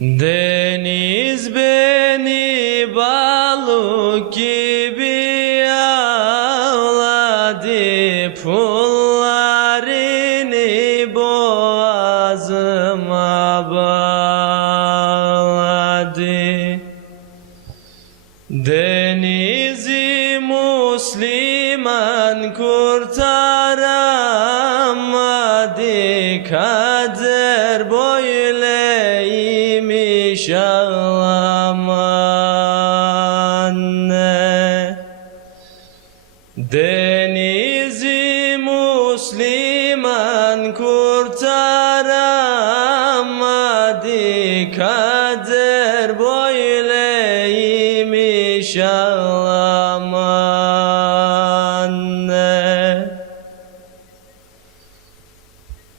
Deniz beni balık gibi avladı Pullarını boğazıma bağladı. Denizi Müslüman kurtaramadı ağlama anne. Denizi Müslüman kurtaramadı Kader böyleymiş anne.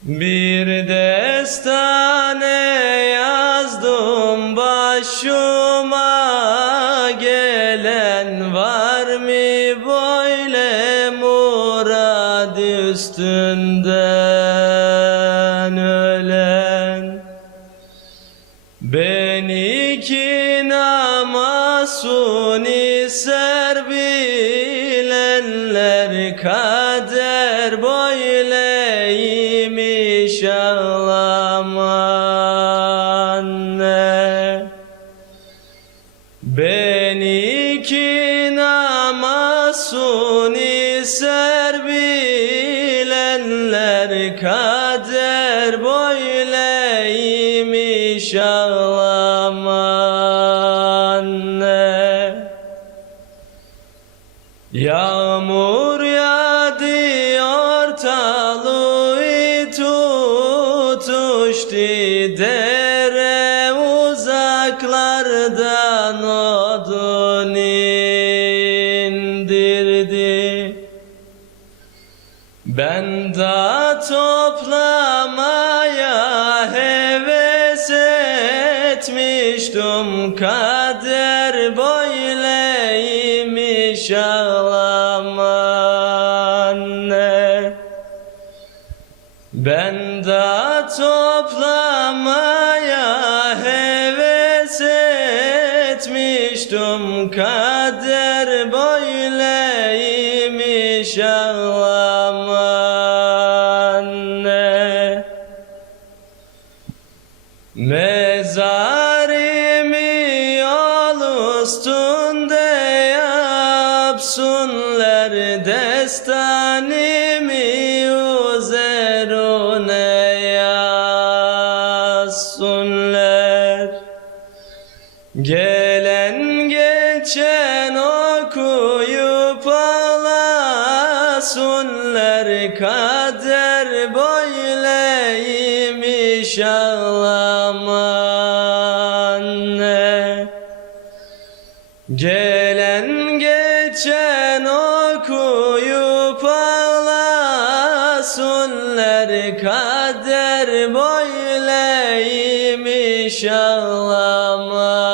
Bir destane başıma gelen var mı böyle murad üstünden ölen? Beni ki namasuni ser bilenler kader böyleymiş ağlama Beni ki namasuni ser bilenler kader böyleymiş ağlama anne Yağmur uzaklardan odun indirdi. Ben da toplamaya heves etmiştim. Kader böyleymiş ağlama anne ben da toplamaya kader böyleymiş ağlama anne Mezarımı yol üstünde yapsınlar Destanımı üzerine yazsınlar geçen okuyup ağlasınlar Kader böyleymiş ağlama anne Gelen geçen okuyup ağlasınlar Kader böyleymiş ağlama